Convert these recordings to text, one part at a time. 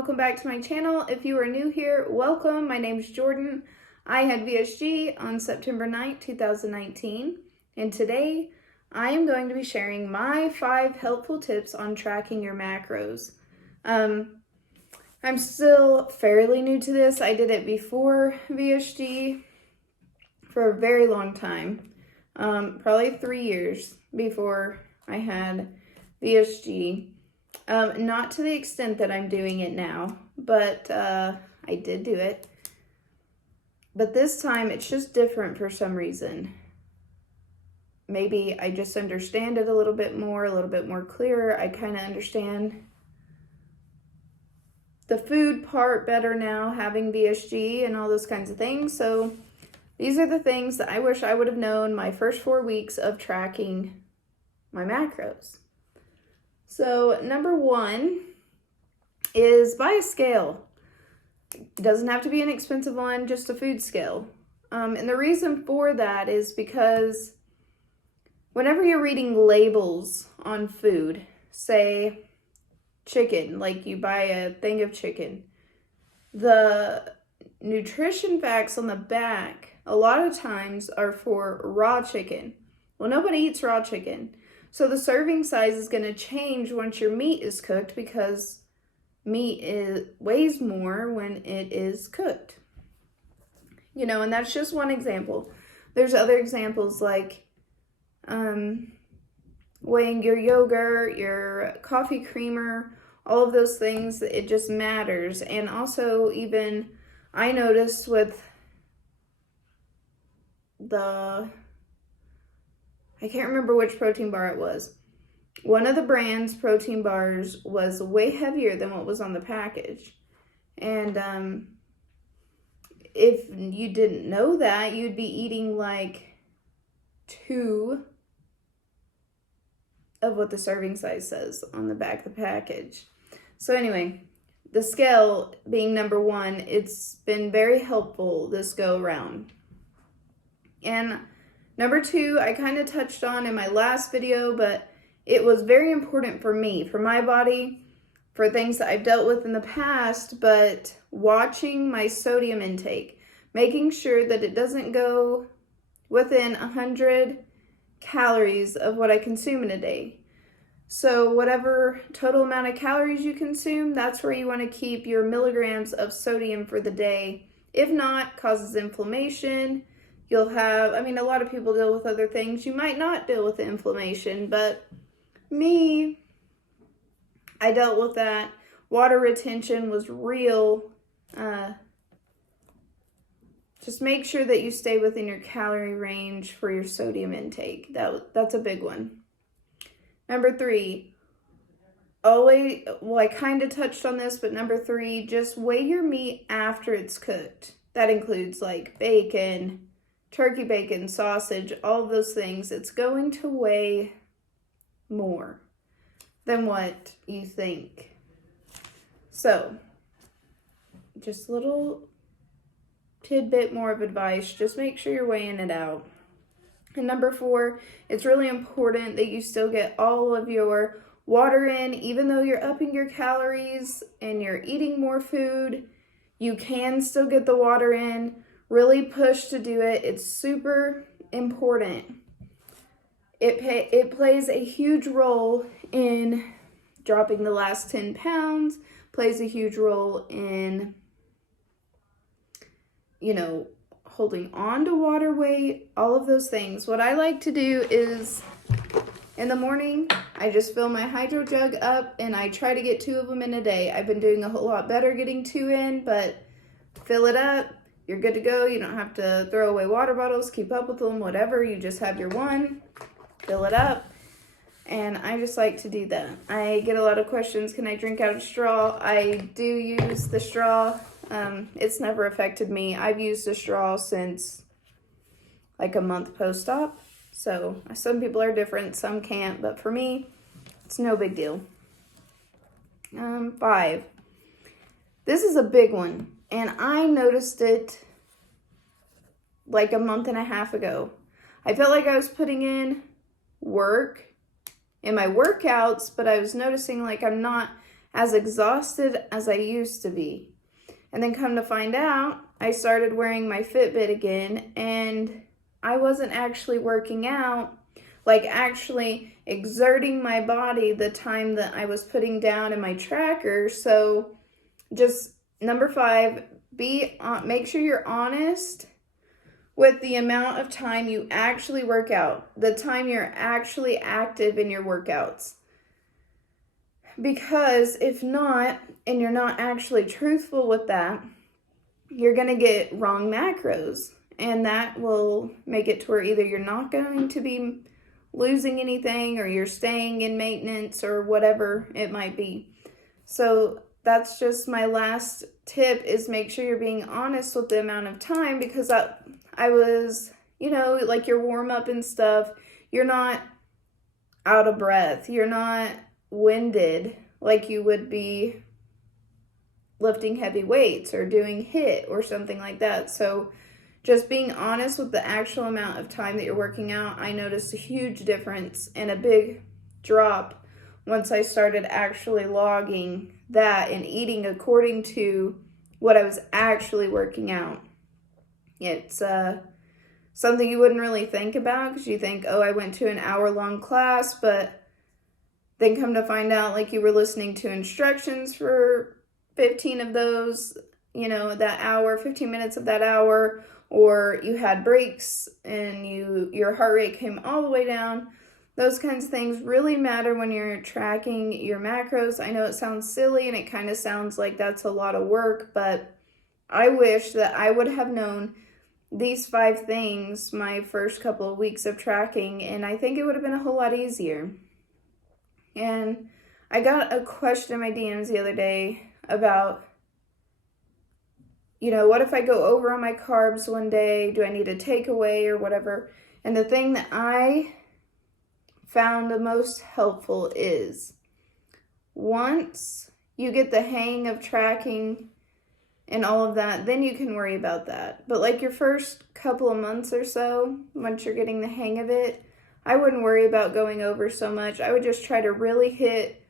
welcome back to my channel. If you are new here, welcome. My name is Jordan. I had VSG on September 9th, 2019, and today I am going to be sharing my 5 helpful tips on tracking your macros. I'm still fairly new to this. I did it before VSG for a very long time, probably 3 years before I had VSG. Not to the extent that I'm doing it now, but I did do it. But this time it's just different for some reason. Maybe I just understand it a little bit more clearer. I kind of understand the food part better now, having VSG and all those kinds of things. So these are the things that I wish I would have known my first 4 weeks of tracking my macros. So number 1 is buy a scale. It doesn't have to be an expensive one, just a food scale. And the reason for that is because whenever you're reading labels on food, say chicken, like you buy a thing of chicken, the nutrition facts on the back a lot of times are for raw chicken. Well, nobody eats raw chicken. So the serving size is going to change once your meat is cooked because meat weighs more when it is cooked. You know, and that's just one example. There's other examples like weighing your yogurt, your coffee creamer, all of those things. It just matters. And also even I noticed with I can't remember which protein bar it was. One of the brand's protein bars was way heavier than what was on the package. And if you didn't know that, you'd be eating like 2 of what the serving size says on the back of the package. So anyway, the scale being number 1, it's been very helpful this go around. And number 2, I kind of touched on in my last video, but it was very important for me, for my body, for things that I've dealt with in the past, but watching my sodium intake, making sure that it doesn't go within 100 calories of what I consume in a day. So whatever total amount of calories you consume, that's where you want to keep your milligrams of sodium for the day. If not, causes inflammation. You'll have, I mean, a lot of people deal with other things. You might not deal with the inflammation, but me, I dealt with that. Water retention was real. Just make sure that you stay within your calorie range for your sodium intake. That's a big one. Number 3, always, well, I kind of touched on this, but number 3, just weigh your meat after it's cooked. That includes like bacon, turkey bacon, sausage, all of those things. It's going to weigh more than what you think. So, just a little tidbit more of advice. Just make sure you're weighing it out. And number 4, it's really important that you still get all of your water in. Even though you're upping your calories and you're eating more food, you can still get the water in. Really push to do it. It's super important. It plays a huge role in dropping the last 10 pounds, plays a huge role in, you know, holding on to water weight, all of those things. What I like to do is in the morning, I just fill my Hydrojug up and I try to get 2 of them in a day. I've been doing a whole lot better getting 2 in, but fill it up. You're good to go. You don't have to throw away water bottles, keep up with them, whatever. You just have your 1, fill it up. And I just like to do that. I get a lot of questions, can I drink out of straw? I do use the straw. It's never affected me. I've used a straw since like a month post-op. So some people are different, some can't, but for me, it's no big deal. 5. This is a big one. And I noticed it like a month and a half ago. I felt like I was putting in work in my workouts, but I was noticing like I'm not as exhausted as I used to be. And then come to find out, I started wearing my Fitbit again, and I wasn't actually working out, like actually exerting my body the time that I was putting down in my tracker. So just number 5, make sure you're honest with the amount of time you actually work out, the time you're actually active in your workouts. Because if not, and you're not actually truthful with that, you're going to get wrong macros. And that will make it to where either you're not going to be losing anything, or you're staying in maintenance, or whatever it might be. So that's just my last tip, is make sure you're being honest with the amount of time, because I was, like your warm up and stuff, you're not out of breath. You're not winded like you would be lifting heavy weights or doing HIIT or something like that. So just being honest with the actual amount of time that you're working out, I noticed a huge difference and a big drop once I started actually logging that and eating according to what I was actually working out. It's something you wouldn't really think about, because you think, oh, I went to an hour-long class, but then come to find out, like, you were listening to instructions for 15 of those, that hour, 15 minutes of that hour, or you had breaks and your heart rate came all the way down. Those kinds of things really matter when you're tracking your macros. I know it sounds silly and it kind of sounds like that's a lot of work, but I wish that I would have known these 5 things my first couple of weeks of tracking, and I think it would have been a whole lot easier. And I got a question in my DMs the other day about, what if I go over on my carbs one day? Do I need a takeaway or whatever? And the thing that I found the most helpful is, once you get the hang of tracking and all of that, then you can worry about that. But like your first couple of months or so, once you're getting the hang of it, I wouldn't worry about going over so much. I would just try to really hit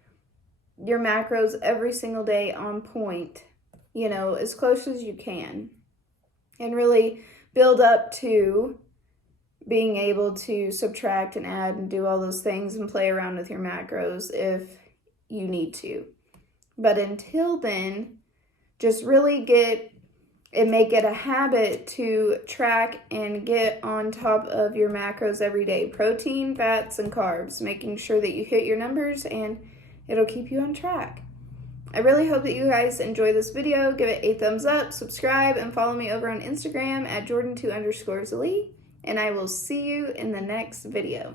your macros every single day on point, as close as you can, and really build up to being able to subtract and add and do all those things and play around with your macros if you need to. But until then, just really get and make it a habit to track and get on top of your macros every day. Protein, fats, and carbs. Making sure that you hit your numbers, and it'll keep you on track. I really hope that you guys enjoy this video. Give it a thumbs up, subscribe, and follow me over on Instagram at jordan2_lee. And I will see you in the next video.